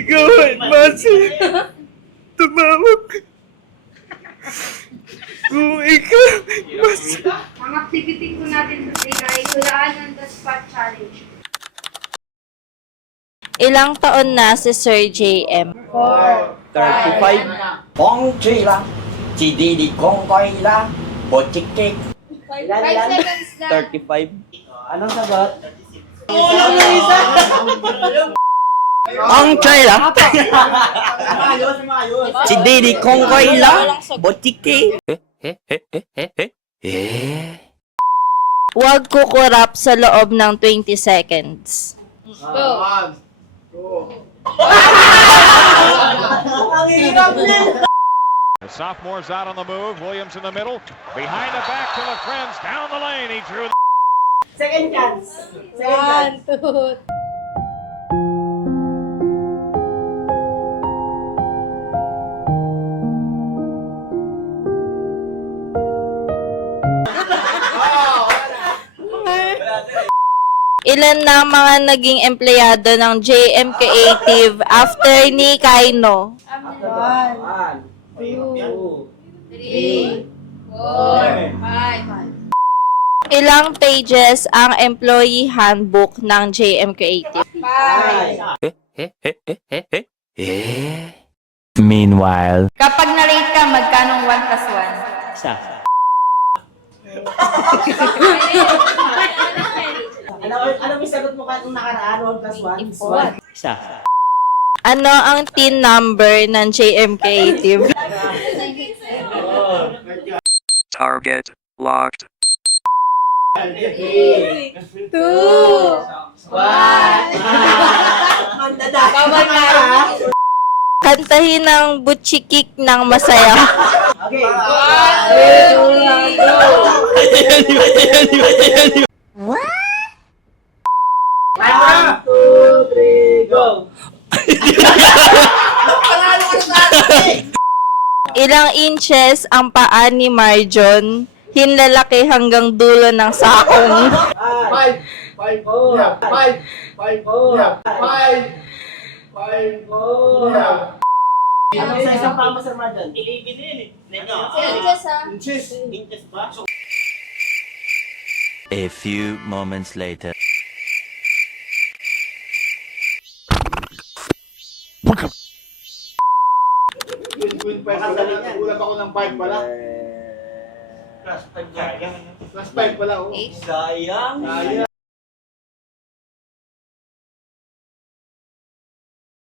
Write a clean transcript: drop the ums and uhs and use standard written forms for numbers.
Ikaw ay masin. Tumawag. Kung ikaw ay masin. Ang activity po natin today ay hulaan on the spot challenge. Ilang taon na si Sir JM? 35. Bong Chila, si Didi Kong Koila, Bochikik. 5 seconds lang. 35. Anong sagot? Ang China. Si Didi Kong Koila, Bochiki. Huwag kukurap sa loob ng 20 seconds. The sophomore's out on the move. Williams in the middle. Behind the back to the friends. Down the lane. He drew. Second chance. Second chance. Ilan na ang mga naging empleyado ng JM Creative after ni Kaino? 1, 2, 3, 4, 5. Ilang pages ang employee handbook ng JM Creative? 5. Meanwhile. Kapag na-rate ka, magkanong 1 plus 1? Isa. Ano may sagot mo kanong nakaraan? 1 plus 1? Isa. Ano ang TIN number ng JM Creative? Target locked. 3, 2, 1. Kantahin ang butchikik ng masaya. Okay. 1, 2, 3, go. 1, 2, 3, go. Ilang inches ang paa ni Marjon? Hinlalaki hanggang dulo ng sakong. 5, 5, 4, 5, 5, 4, 5, 5, 4. Ano sa isang paa mo, Sir Marjon? Inches ba? A few moments later. Ulat ako ng 5 pala. Plus 5 pala. Oh. Sayang.